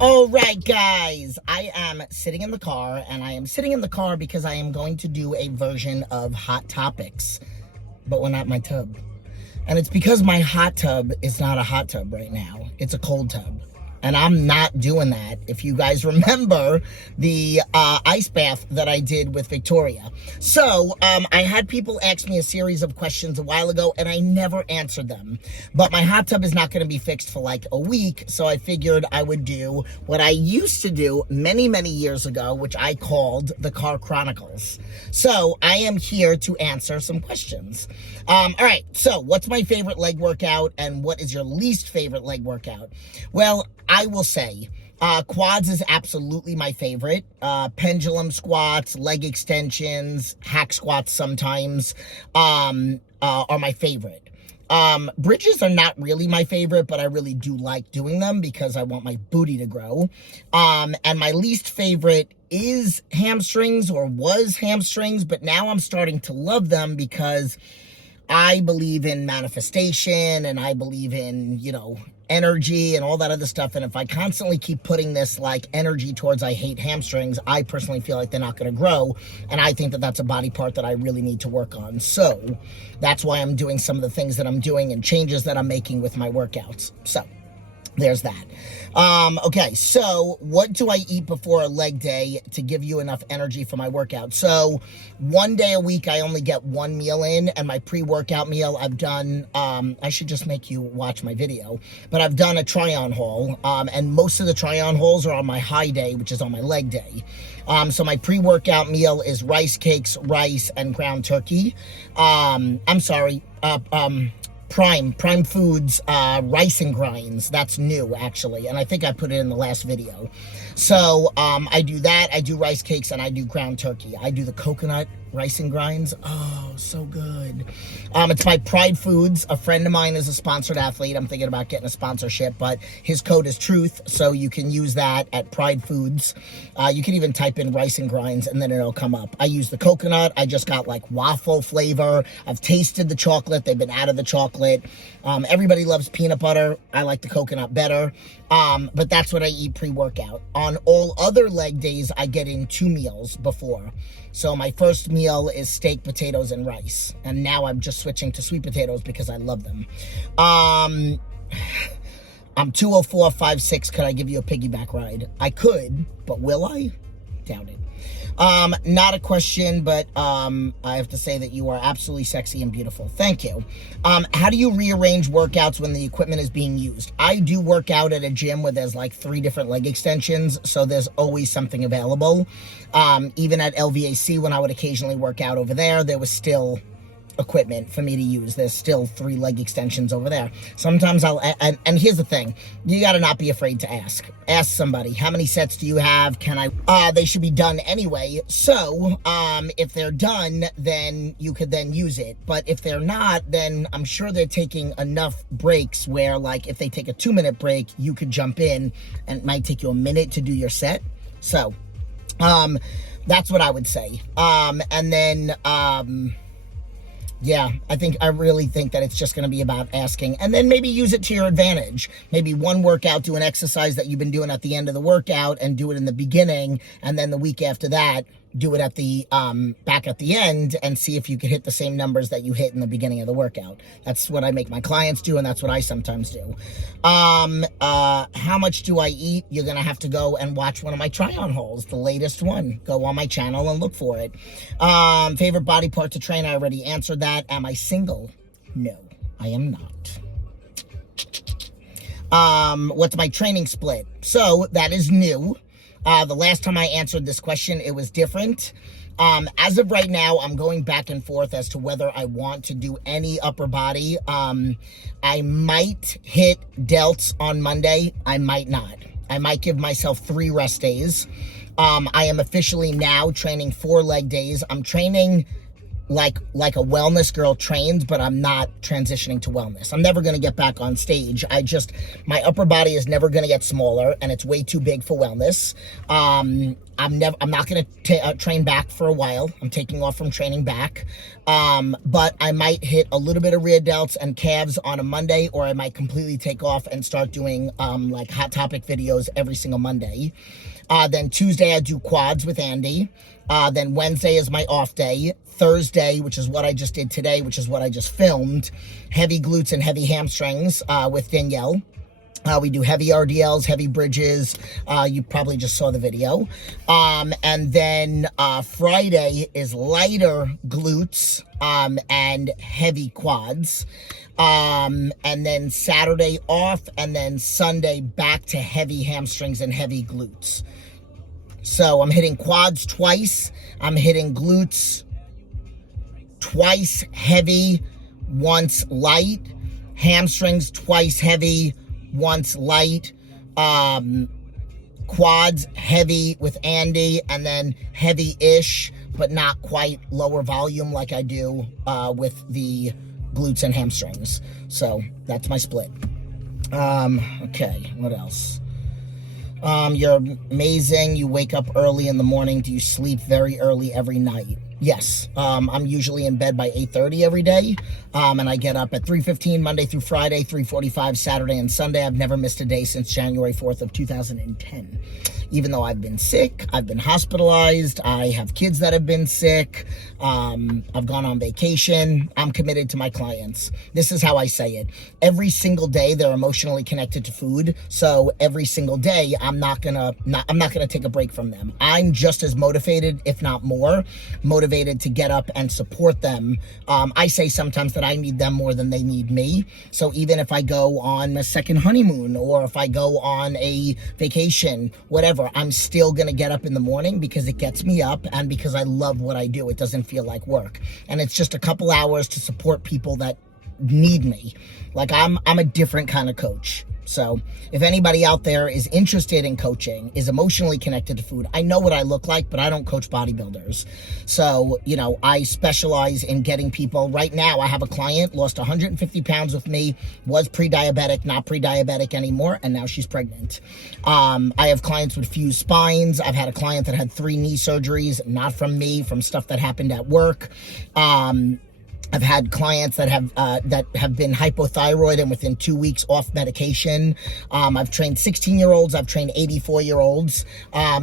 All right, guys, I am sitting in the car, and I am sitting in the car because I am going to do a version of Hot Topics, but we're not in my tub. And it's because my hot tub is not a hot tub right now. It's a cold tub. And I'm not doing that. If you guys remember the ice bath that I did with Victoria. So I had people ask me a series of questions a while ago, and I never answered them. But my hot tub is not going to be fixed for like a week, so I figured I would do what I used to do many, many years ago, which I called the Car Chronicles. So I am here to answer some questions. All right, so what's my favorite leg workout, and what is your least favorite leg workout? Well, I will say quads is absolutely my favorite. Pendulum squats, leg extensions, hack squats sometimes are my favorite. Bridges are not really my favorite, but I really do like doing them because I want my booty to grow. And my least favorite is hamstrings, or was hamstrings, but now I'm starting to love them because I believe in manifestation, and I believe in, energy and all that other stuff. And if I constantly keep putting this like energy towards I hate hamstrings, I personally feel like they're not going to grow. And I think that that's a body part that I really need to work on. So that's why I'm doing some of the things that I'm doing and changes that I'm making with my workouts. So there's that. Okay, so what do I eat before a leg day to give you enough energy for my workout? So 1 day a week, I only get one meal in, and my pre-workout meal, I've done, I should just make you watch my video, but I've done a try-on haul, and most of the try-on hauls are on my high day, which is on my leg day. So my pre-workout meal is rice cakes, rice, and ground turkey. Prime Foods, rice and grinds. That's new, actually, and I think I put it in the last video. So I do that, I do rice cakes, and I do ground turkey. I do the coconut rice and grinds. Oh, so good. It's by Pride Foods. A friend of mine is a sponsored athlete. I'm thinking about getting a sponsorship, but his code is TRUTH, so you can use that at Pride Foods. You can even type in rice and grinds, and then it'll come up. I use the coconut. I just got like waffle flavor. I've tasted the chocolate. They've been out of the chocolate. Everybody loves peanut butter. I like the coconut better. But that's what I eat pre-workout. On all other leg days, I get in 2 meals before. So my first meal is steak, potatoes, and rice. And now I'm just switching to sweet potatoes because I love them. I'm 204.56. Could I give you a piggyback ride? I could, but will I? Doubt it. Not a question, but I have to say that you are absolutely sexy and beautiful. Thank you. How do you rearrange workouts when the equipment is being used? I do work out at a gym where there's like 3 different leg extensions, so there's always something available. Even at LVAC, when I would occasionally work out over there was still equipment for me to use. There's still 3 leg extensions over there. Sometimes and here's the thing, you got to not be afraid to ask somebody, how many sets do you have? They should be done anyway. So if they're done, then you could then use it. But if they're not, then I'm sure they're taking enough breaks where, like, if they take a 2-minute break, you could jump in, and it might take you a minute to do your set. So that's what I would say. And then yeah, I really think that it's just going to be about asking, and then maybe use it to your advantage. Maybe one workout, do an exercise that you've been doing at the end of the workout and do it in the beginning, and then the week after that, do it at the back at the end, and see if you can hit the same numbers that you hit in the beginning of the workout. That's what I make my clients do, and that's what I sometimes do. How much do I eat? You're gonna have to go and watch one of my try-on hauls, the latest one. Go on my channel and look for it. Favorite body part to train? I already answered that. Am I single? No, I am not. What's my training split? So that is new. The last time I answered this question, it was different. As of right now, I'm going back and forth as to whether I want to do any upper body. I might hit delts on Monday. I might not. I might give myself 3 rest days. I am officially now training 4 leg days. I'm training like a wellness girl trains, but I'm not transitioning to wellness. I'm never going to get back on stage. My upper body is never going to get smaller, and it's way too big for wellness. I'm not going to train back for a while. I'm taking off from training back. But I might hit a little bit of rear delts and calves on a Monday, or I might completely take off and start doing like hot topic videos every single Monday. Then Tuesday I do quads with Andy. Then Wednesday is my off day. Thursday, which is what I just did today, which is what I just filmed, heavy glutes and heavy hamstrings with Danielle. We do heavy RDLs, heavy bridges. You probably just saw the video. And then Friday is lighter glutes and heavy quads. And then Saturday off, and then Sunday back to heavy hamstrings and heavy glutes. So I'm hitting quads twice. I'm hitting glutes twice heavy, once light. Hamstrings twice heavy, once light. Quads heavy with Andy, and then heavy-ish, but not quite lower volume like I do with the glutes and hamstrings. So that's my split. Okay, what else? You're amazing. You wake up early in the morning. Do you sleep very early every night? Yes. I'm usually in bed by 8:30 every day. And I get up at 3:15 Monday through Friday, 3:45 Saturday and Sunday. I've never missed a day since January 4th of 2010. Even though I've been sick, I've been hospitalized, I have kids that have been sick, I've gone on vacation, I'm committed to my clients. This is how I say it. Every single day they're emotionally connected to food, so every single day I'm not gonna take a break from them. I'm just as motivated, if not more, motivated to get up and support them. I say sometimes that I need them more than they need me. So even if I go on a second honeymoon, or if I go on a vacation, whatever, I'm still going to get up in the morning because it gets me up and because I love what I do. It doesn't feel like work. And it's just a couple hours to support people that need me. Like I'm a different kind of coach. So if anybody out there is interested in coaching, is emotionally connected to food, I know what I look like, but I don't coach bodybuilders. So, you know, I specialize in getting people. Right now, I have a client, lost 150 pounds with me, was pre-diabetic, not pre-diabetic anymore, and now she's pregnant. I have clients with fused spines. I've had a client that had 3 knee surgeries, not from me, from stuff that happened at work. I've had clients that have been hypothyroid and within 2 weeks off medication. I've trained 16-year-olds. I've trained 84-year-olds.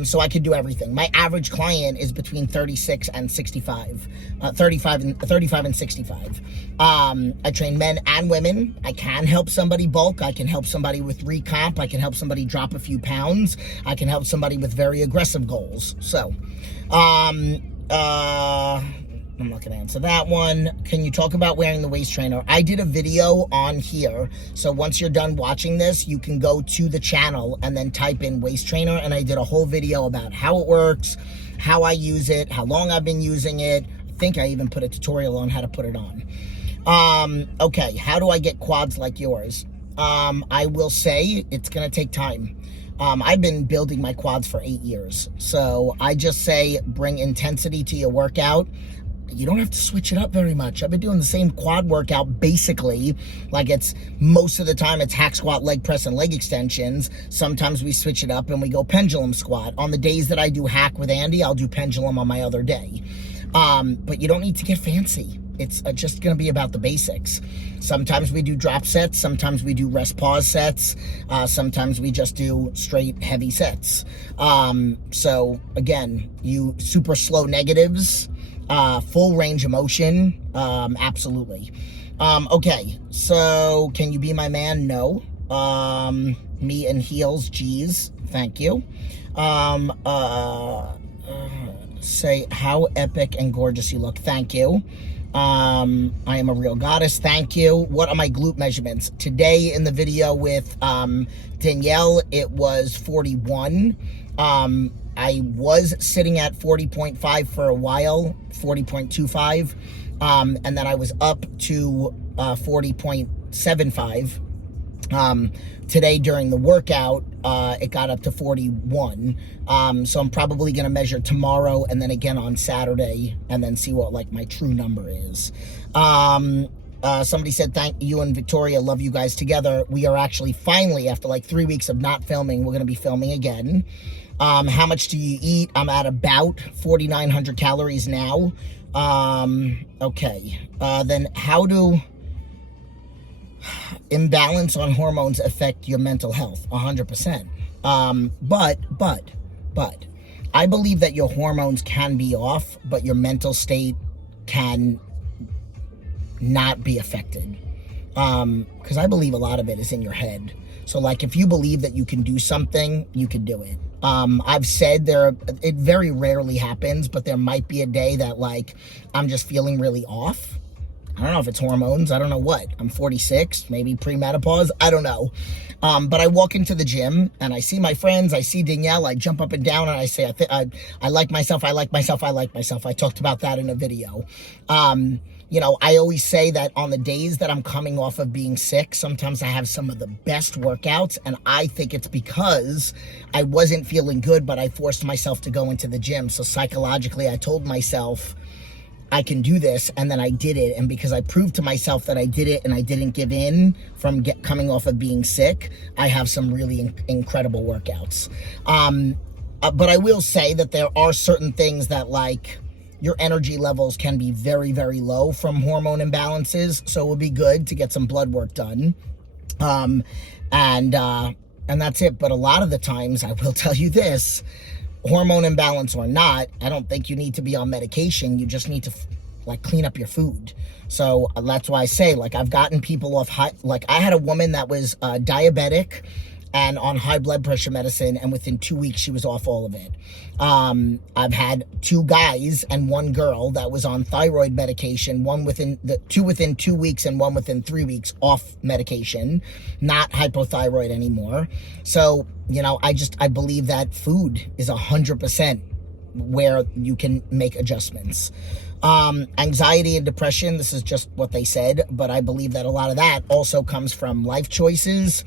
So I could do everything. My average client is between 36 and 65, 35 and 65. I train men and women. I can help somebody bulk. I can help somebody with recomp. I can help somebody drop a few pounds. I can help somebody with very aggressive goals. So, I'm not going to answer that one. Can you talk about wearing the waist trainer? I did a video on here. So once you're done watching this, you can go to the channel and then type in waist trainer. And I did a whole video about how it works, how I use it, how long I've been using it. I think I even put a tutorial on how to put it on. Okay, how do I get quads like yours? I will say it's going to take time. I've been building my quads for 8 years. So I just say bring intensity to your workout. You don't have to switch it up very much. I've been doing the same quad workout basically. Like it's most of the time it's hack squat, leg press, and leg extensions. Sometimes we switch it up and we go pendulum squat. On the days that I do hack with Andy, I'll do pendulum on my other day. But you don't need to get fancy. It's just going to be about the basics. Sometimes we do drop sets. Sometimes we do rest pause sets. Sometimes we just do straight heavy sets. So again, you super slow negatives. Full range of motion, absolutely. Okay, so can you be my man? No. Me and heels, geez, thank you. Say how epic and gorgeous you look, thank you. I am a real goddess, thank you. What are my glute measurements? Today in the video with Danielle, it was 41. I was sitting at 40.5 for a while, 40.25, and then I was up to 40.75. Today during the workout, it got up to 41. So I'm probably going to measure tomorrow and then again on Saturday and then see what like my true number is. Somebody said, thank you and Victoria, love you guys together. We are actually finally, after like 3 weeks of not filming, we're going to be filming again. How much do you eat? I'm at about 4,900 calories now. Okay. Then how do imbalance on hormones affect your mental health? 100%. But I believe that your hormones can be off, but your mental state can not be affected. Because I believe a lot of it is in your head. So like if you believe that you can do something, you can do it. I've said it very rarely happens, but there might be a day that like I'm just feeling really off. I don't know if it's hormones. I don't know what. I'm 46, maybe premenopause. I don't know. But I walk into the gym and I see my friends. I see Danielle. I jump up and down and I say, I like myself. I like myself. I like myself. I talked about that in a video. You know, I always say that on the days that I'm coming off of being sick, sometimes I have some of the best workouts. And I think it's because I wasn't feeling good, but I forced myself to go into the gym. So psychologically, I told myself, I can do this, and then I did it. And because I proved to myself that I did it and I didn't give in from coming off of being sick, I have some really incredible workouts. But I will say that there are certain things that like your energy levels can be very, very low from hormone imbalances. So it would be good to get some blood work done. And that's it. But a lot of the times, I will tell you this, hormone imbalance or not, I don't think you need to be on medication. You just need to like clean up your food. So that's why I say, like, I've gotten people off like I had a woman that was diabetic and on high blood pressure medicine, and within 2 weeks she was off all of it. I've had 2 guys and 1 girl that was on thyroid medication, two within 2 weeks and 1 within 3 weeks off medication, not hypothyroid anymore. So, you know, I believe that food is 100% where you can make adjustments. Anxiety and depression, this is just what they said, but I believe that a lot of that also comes from life choices,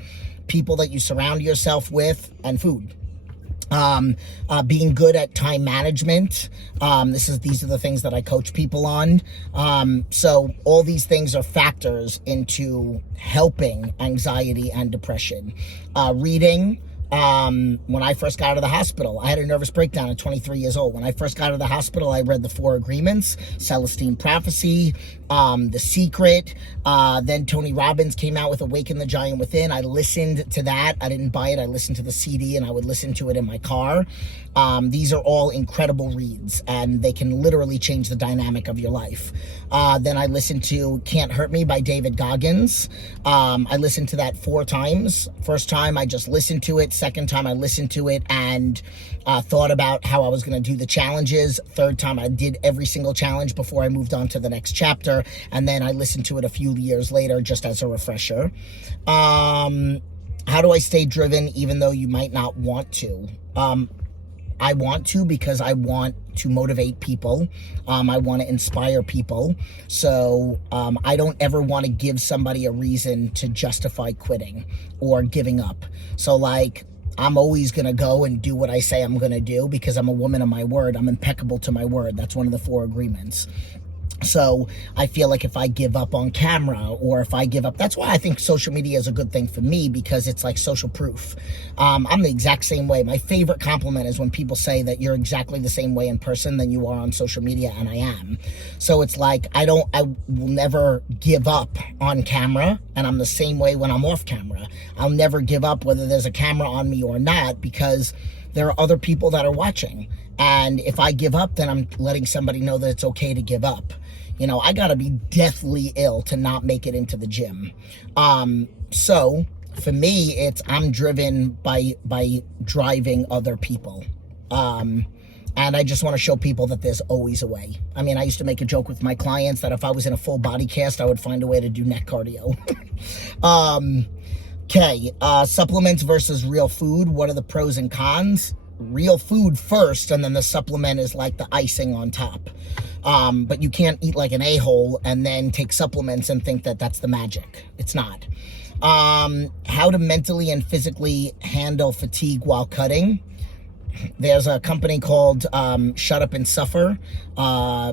people that you surround yourself with, and food. Being good at time management. These are the things that I coach people on. So all these things are factors into helping anxiety and depression. Reading. When I first got out of the hospital, I had a nervous breakdown at 23 years old. When I first got out of the hospital, I read the 4 Agreements, Celestine Prophecy, The Secret. Then Tony Robbins came out with Awaken the Giant Within. I listened to that. I didn't buy it. I listened to the CD and I would listen to it in my car. These are all incredible reads and they can literally change the dynamic of your life. Then I listened to Can't Hurt Me by David Goggins. I listened to that 4 times. First time I just listened to it. Second time I listened to it and thought about how I was going to do the challenges. Third time I did every single challenge before I moved on to the next chapter. And then I listened to it a few years later just as a refresher. How do I stay driven even though you might not want to? I want to because I want to motivate people. I want to inspire people. So I don't ever want to give somebody a reason to justify quitting or giving up. So like, I'm always going to go and do what I say I'm going to do because I'm a woman of my word. I'm impeccable to my word. That's one of the 4 Agreements. So I feel like if I give up on camera or if I give up, that's why I think social media is a good thing for me because it's like social proof. I'm the exact same way. My favorite compliment is when people say that you're exactly the same way in person than you are on social media, and I am. So it's like I will never give up on camera, and I'm the same way when I'm off camera. I'll never give up whether there's a camera on me or not because there are other people that are watching. And if I give up, then I'm letting somebody know that it's okay to give up. You know, I gotta be deathly ill to not make it into the gym. So for me, I'm driven by driving other people. And I just want to show people that there's always a way. I mean, I used to make a joke with my clients that if I was in a full body cast, I would find a way to do neck cardio. Okay, supplements versus real food. What are the pros and cons? Real food first, and then the supplement is like the icing on top. But you can't eat like an a-hole and then take supplements and think that that's the magic. It's not. How to mentally and physically handle fatigue while cutting. There's a company called Shut Up and Suffer.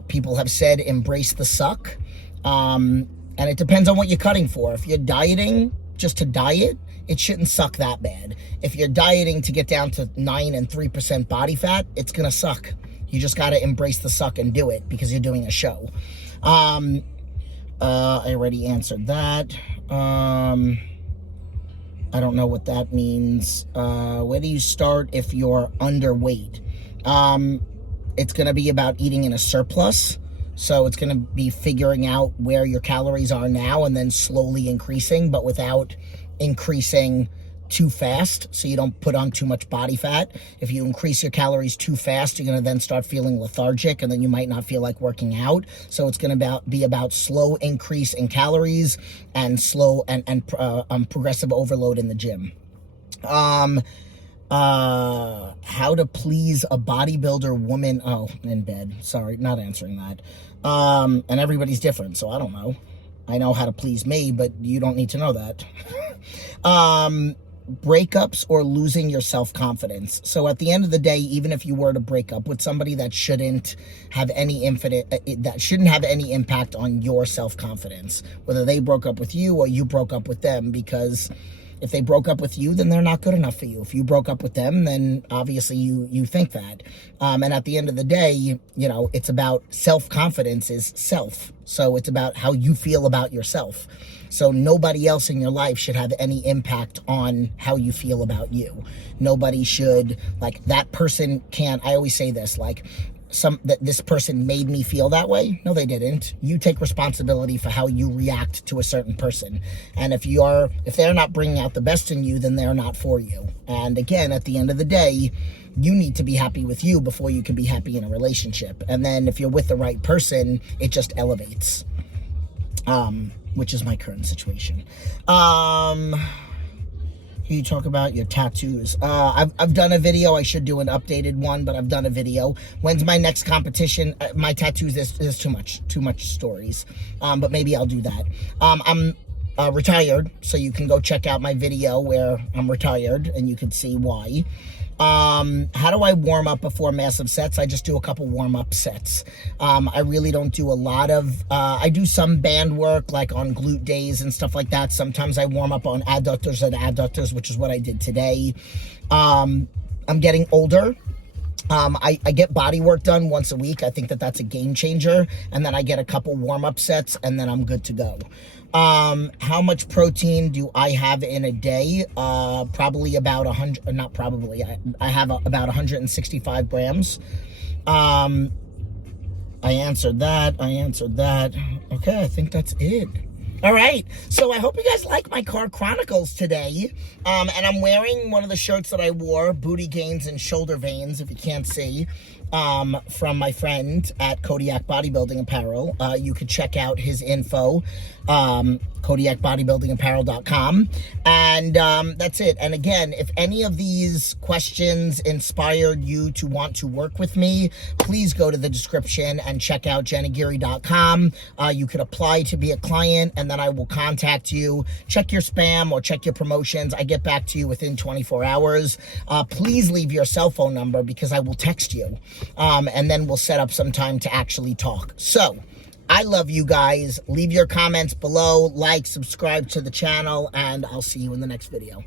People have said embrace the suck. And it depends on what you're cutting for. If you're dieting just to diet, it shouldn't suck that bad. If you're dieting to get down to 9 and 3% body fat, it's gonna suck. You just gotta embrace the suck and do it because you're doing a show. I already answered that. I don't know what that means. Where do you start if you're underweight? It's gonna be about eating in a surplus. So it's gonna be figuring out where your calories are now and then slowly increasing, but without increasing too fast, so you don't put on too much body fat. If you increase your calories too fast, you're gonna then start feeling lethargic, and then you might not feel like working out. So it's gonna be about slow increase in calories and slow and progressive overload in the gym. How to please a bodybuilder woman? Oh, in bed. Sorry, not answering that. And everybody's different, so I don't know. I know how to please me, but you don't need to know that. Breakups or losing your self-confidence. So at the end of the day, even if you were to break up with somebody, that shouldn't have any impact on your self-confidence, whether they broke up with you or you broke up with them, because if they broke up with you, then they're not good enough for you. If you broke up with them, then obviously you think that. And at the end of the day, you know, it's about self-confidence is self. So it's about how you feel about yourself. So nobody else in your life should have any impact on how you feel about you. Nobody should, like, that person can't, I always say this, like, this person made me feel that way. No, they didn't. You take responsibility for how you react to a certain person. And if they're not bringing out the best in you, then they're not for you. And again, at the end of the day, you need to be happy with you before you can be happy in a relationship. And then if you're with the right person, it just elevates. Which is my current situation. You talk about your tattoos. I've done a video. I should do an updated one, but I've done a video. When's my next competition? My tattoos, there's too much stories. But maybe I'll do that. I'm retired, so you can go check out my video where I'm retired, and you can see why. How do I warm up before massive sets? I just do a couple warm-up sets. I really don't do a lot of, I do some band work, like on glute days and stuff like that. Sometimes I warm up on adductors and adductors, which is what I did today. I'm getting older. I get body work done once a week. I think that's a game changer. And then I get a couple warm-up sets, and then I'm good to go. How much protein do I have in a day? Probably about 100, not probably, I have about 165 grams. I answered that. Okay, I think that's it. All right, so I hope you guys like my car chronicles today. And I'm wearing one of the shirts that I wore, Booty Gains and Shoulder Veins, if you can't see, from my friend at Kodiak Bodybuilding Apparel. You could check out his info, KodiakBodybuildingApparel.com. And that's it. And again, if any of these questions inspired you to want to work with me, please go to the description and check out JenAguirre.com. You could apply to be a client, and then I will contact you. Check your spam or check your promotions. I get back to you within 24 hours. Please leave your cell phone number because I will text you. And then we'll set up some time to actually talk. So, I love you guys. Leave your comments below, like, subscribe to the channel, and I'll see you in the next video.